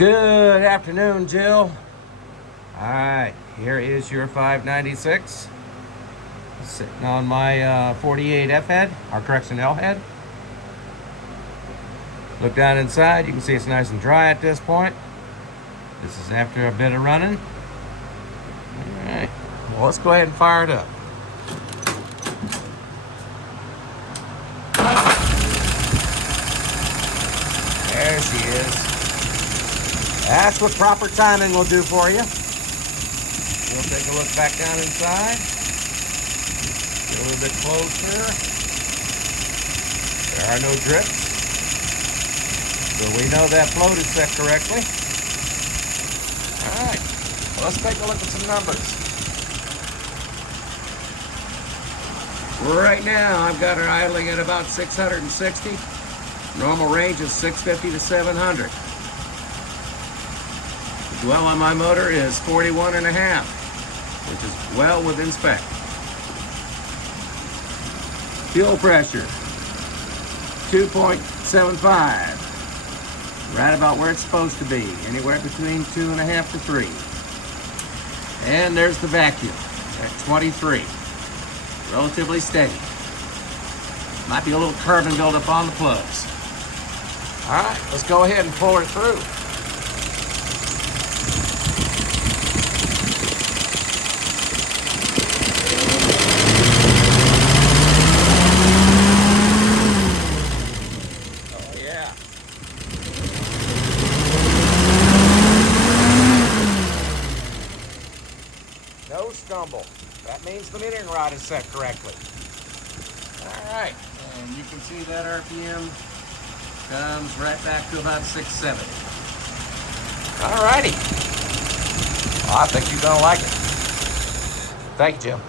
Good afternoon, Jill. All right, here is your 596 sitting on my 48F head, or correction L head. Look down inside, you can see it's nice and dry at this point. This is after a bit of running. All right, well, let's go ahead and fire it up. There she is. That's what proper timing will do for you. We'll take a look back down inside. Get a little bit closer. There are no drips. So we know that float is set correctly. All right, well, let's take a look at some numbers. Right now, I've got her idling at about 660. Normal range is 650 to 700. The dwell on my motor is 41 and a half, which is well within spec. Fuel pressure, 2.75. Right about where it's supposed to be, anywhere between 2.5 to 3. And there's the vacuum at 23. Relatively steady. Might be a little curving buildup on the plugs. All right, let's go ahead and pull it through. Oh yeah. No stumble. That means the metering rod is set correctly. All right, and you can see that RPM comes right back to about 670. All righty. Well, I think you're gonna like it. Thank you, Jim.